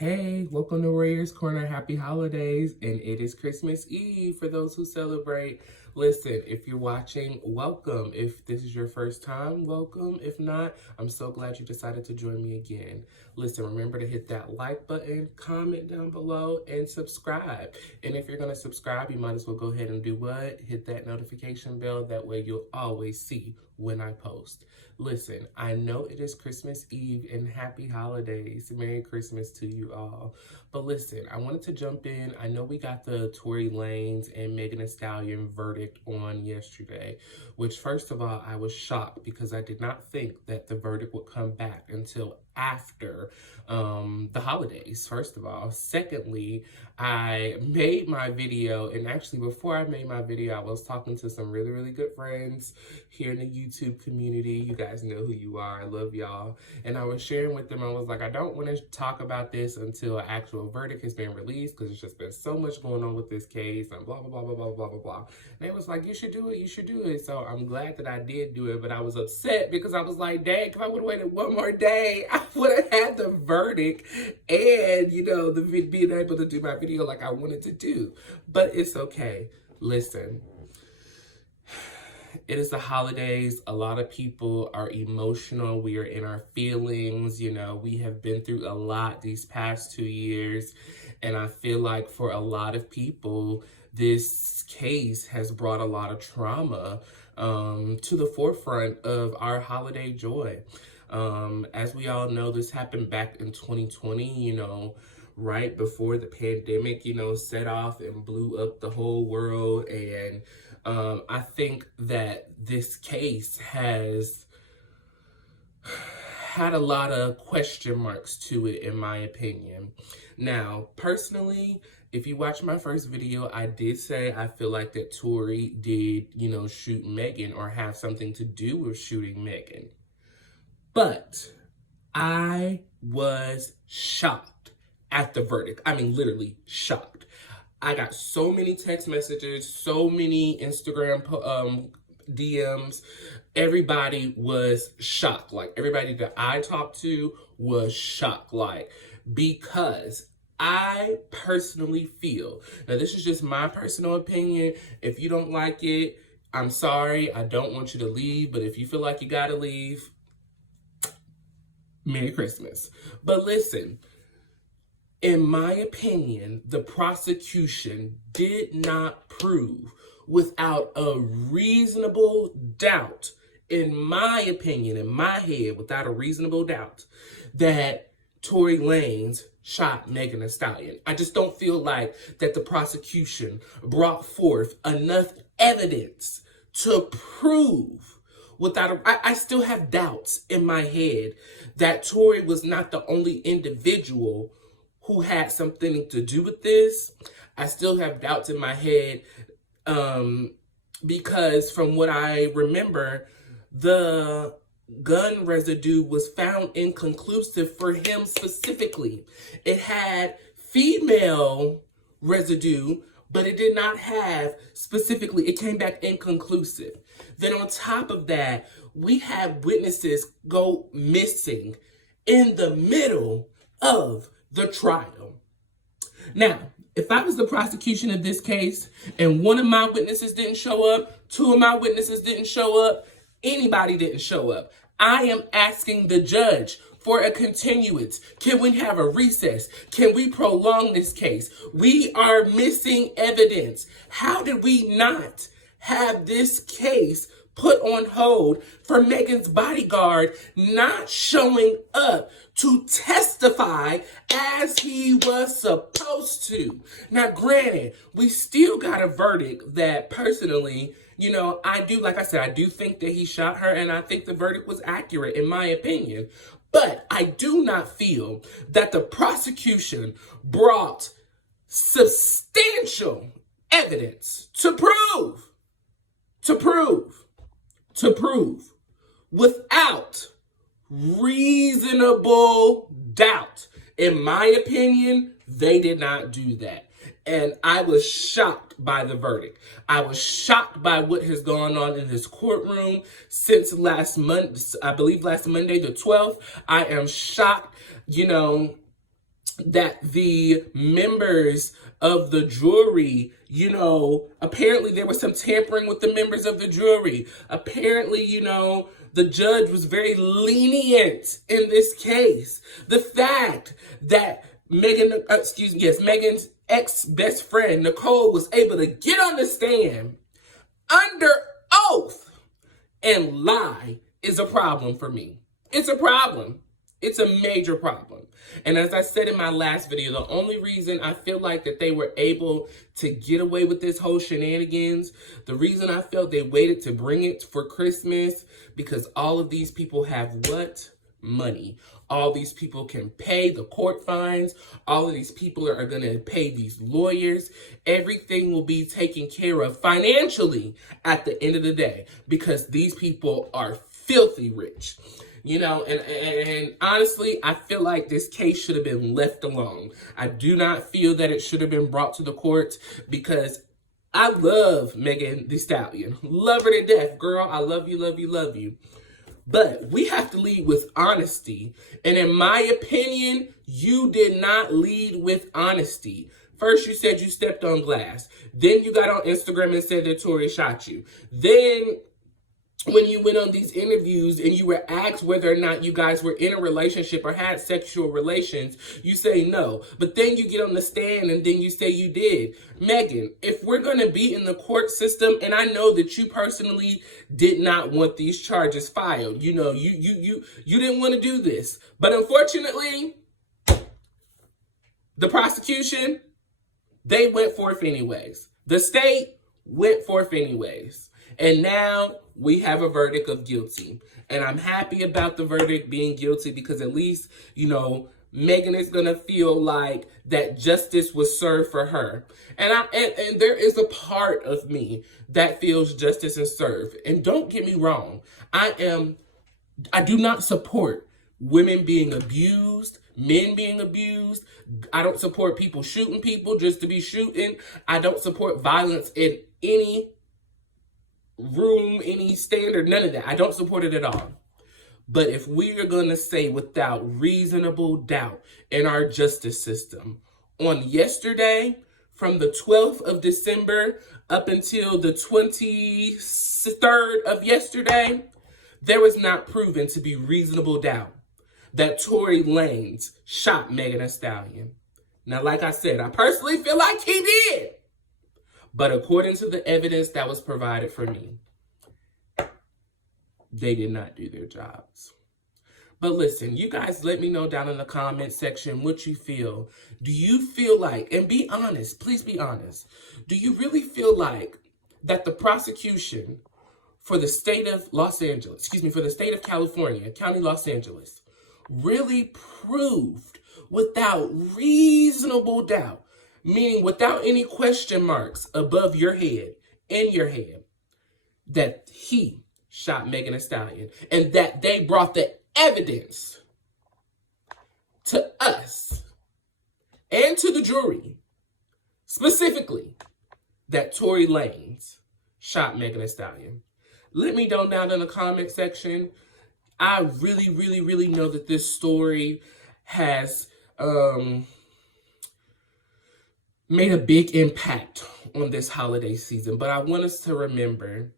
Hey, welcome to Warriors Corner. Happy holidays. And it is Christmas Eve for those who celebrate. Listen, if you're watching, welcome. If this is your first time, welcome. If not, I'm so glad you decided to join me again. Listen, remember to hit that like button, comment down below, and subscribe. And if you're going to subscribe, you might as well go ahead and do what? Hit that notification bell. That way you'll always see when I post. Listen, I know it is Christmas Eve and happy holidays. Merry Christmas to you all. But listen, I wanted to jump in. I know we got the Tory Lanez and Megan Thee Stallion verdict on yesterday, which first of all, I was shocked because I did not think that the verdict would come back until after the holidays, first of all. Secondly, I made my video, and actually before I made my video, I was talking to some really, really good friends here in the YouTube community. You guys know who you are. I love y'all. And I was sharing with them, I was like, I don't want to talk about this until an actual verdict has been released because there's just been so much going on with this case and blah, blah, blah, blah, blah, blah, blah, blah. And they was like, you should do it, you should do it. So I'm glad that I did do it, but I was upset because I was like, dang, if I would have waited one more day, I would have had the verdict and, you know, being able to do my video like I wanted to do. But it's okay. Listen. It is the holidays. A lot of people are emotional. We are in our feelings. You know, we have been through a lot these past 2 years. And I feel like for a lot of people, this case has brought a lot of trauma to the forefront of our holiday joy. As we all know, this happened back in 2020, you know, right before the pandemic, you know, set off and blew up the whole world. And I think that this case has had a lot of question marks to it, in my opinion. Now, personally, if you watch my first video, I did say I feel like that Tory did, you know, shoot Megan or have something to do with shooting Megan. But I was shocked at the verdict. I mean, literally shocked. I got so many text messages, so many Instagram DMs. Everybody was shocked. Like, everybody that I talked to was shocked. Like, because I personally feel, now this is just my personal opinion. If you don't like it, I'm sorry. I don't want you to leave. But if you feel like you gotta leave, Merry Christmas. But listen, in my opinion, the prosecution did not prove without a reasonable doubt, in my opinion, in my head, without a reasonable doubt, that Tory Lanez shot Megan Thee Stallion. I just don't feel like that the prosecution brought forth enough evidence to prove I still have doubts in my head that Tory was not the only individual who had something to do with this. I still have doubts in my head because from what I remember, the gun residue was found inconclusive for him specifically. It had female residue, but it did not have specifically, it came back inconclusive. Then on top of that, we have witnesses go missing in the middle of the trial. Now, if I was the prosecution of this case and one of my witnesses didn't show up, two of my witnesses didn't show up, anybody didn't show up, I am asking the judge for a continuance. Can we have a recess? Can we prolong this case? We are missing evidence. How did we not have this case put on hold for Megan's bodyguard not showing up to testify as he was supposed to? Now, granted, we still got a verdict that personally, you know, I do, like I said, I do think that he shot her, and I think the verdict was accurate in my opinion. But I do not feel that the prosecution brought substantial evidence to prove without reasonable doubt. In my opinion, they did not do that. And I was shocked by the verdict. I was shocked by what has gone on in this courtroom since last month, I believe last Monday, the 12th. I am shocked, you know, that the members of the jury, apparently there was some tampering with the members of the jury. Apparently, the judge was very lenient in this case. The fact that Megan's ex-best friend, Nicole, was able to get on the stand under oath and lie is a problem for me. It's a problem. It's a major problem. And as I said in my last video, the only reason I feel like that they were able to get away with this whole shenanigans, the reason I felt they waited to bring it for Christmas, because all of these people have what? Money. All these people can pay the court fines. All of these people are going to pay these lawyers. Everything will be taken care of financially at the end of the day, because these people are filthy rich. And honestly, I feel like this case should have been left alone. I do not feel that it should have been brought to the courts, because I love Megan Thee Stallion. Love her to death, girl. I love you, love you, love you. But we have to lead with honesty. And in my opinion, you did not lead with honesty. First, you said you stepped on glass. Then you got on Instagram and said that Tory shot you. Then when you went on these interviews and you were asked whether or not you guys were in a relationship or had sexual relations, you say no. But then you get on the stand and then you say you did. Megan, if we're going to be in the court system, and I know that you personally did not want these charges filed. You didn't want to do this. But unfortunately, the prosecution, they went forth anyways. The state went forth anyways. And now we have a verdict of guilty. And I'm happy about the verdict being guilty, because at least, Megan is going to feel like that justice was served for her. And there is a part of me that feels justice is served. And don't get me wrong. I do not support women being abused, men being abused. I don't support people shooting people just to be shooting. I don't support violence in any room, any standard, none of that. I don't support it at all. But if we are going to say without reasonable doubt in our justice system, on yesterday, from the 12th of December up until the 23rd of yesterday, there was not proven to be reasonable doubt that Tory Lanez shot Megan Thee Stallion. Now, like I said, I personally feel like he did. But according to the evidence that was provided for me, they did not do their jobs. But listen, you guys let me know down in the comment section what you feel. Do you feel like, and be honest, please be honest, do you really feel like that the prosecution for the state of for the state of California, County Los Angeles, really proved without reasonable doubt, meaning without any question marks above your head, in your head, that he shot Megan Thee Stallion, and that they brought the evidence to us and to the jury, specifically, that Tory Lanez shot Megan Thee Stallion? Let me know down in the comment section. I really, really, really know that this story has made a big impact on this holiday season. But I want us to remember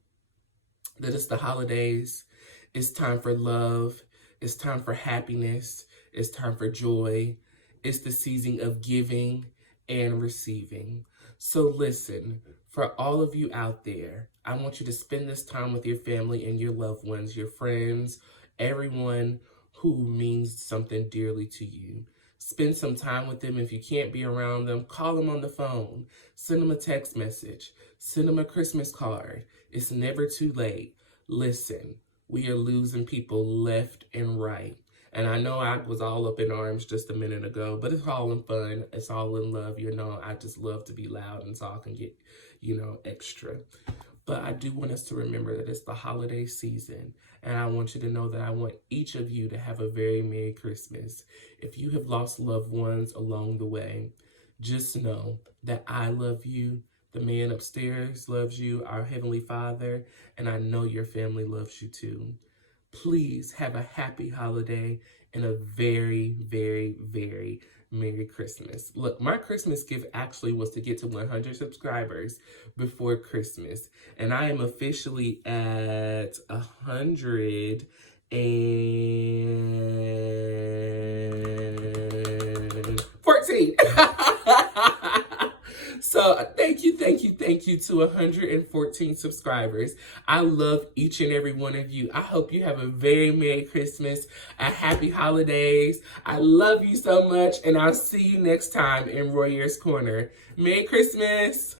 that it's the holidays. It's time for love. It's time for happiness. It's time for joy. It's the season of giving and receiving. So listen, for all of you out there, I want you to spend this time with your family and your loved ones, your friends, everyone who means something dearly to you. Spend some time with them. If you can't be around them, call them on the phone. Send them a text message. Send them a Christmas card. It's never too late. Listen, we are losing people left and right. And I know I was all up in arms just a minute ago, but it's all in fun. It's all in love. I just love to be loud and talk and get, extra. But I do want us to remember that it's the holiday season. And I want you to know that I want each of you to have a very Merry Christmas. If you have lost loved ones along the way, just know that I love you. The man upstairs loves you, our Heavenly Father, and I know your family loves you too. Please have a happy holiday and a very, very, very Merry Christmas. Look, my Christmas gift actually was to get to 100 subscribers before Christmas. And I am officially at 114. So thank you to 114 subscribers. I love each and every one of you. I hope you have a very Merry Christmas, a happy holidays. I love you so much, and I'll see you next time in Royer's Corner. Merry Christmas.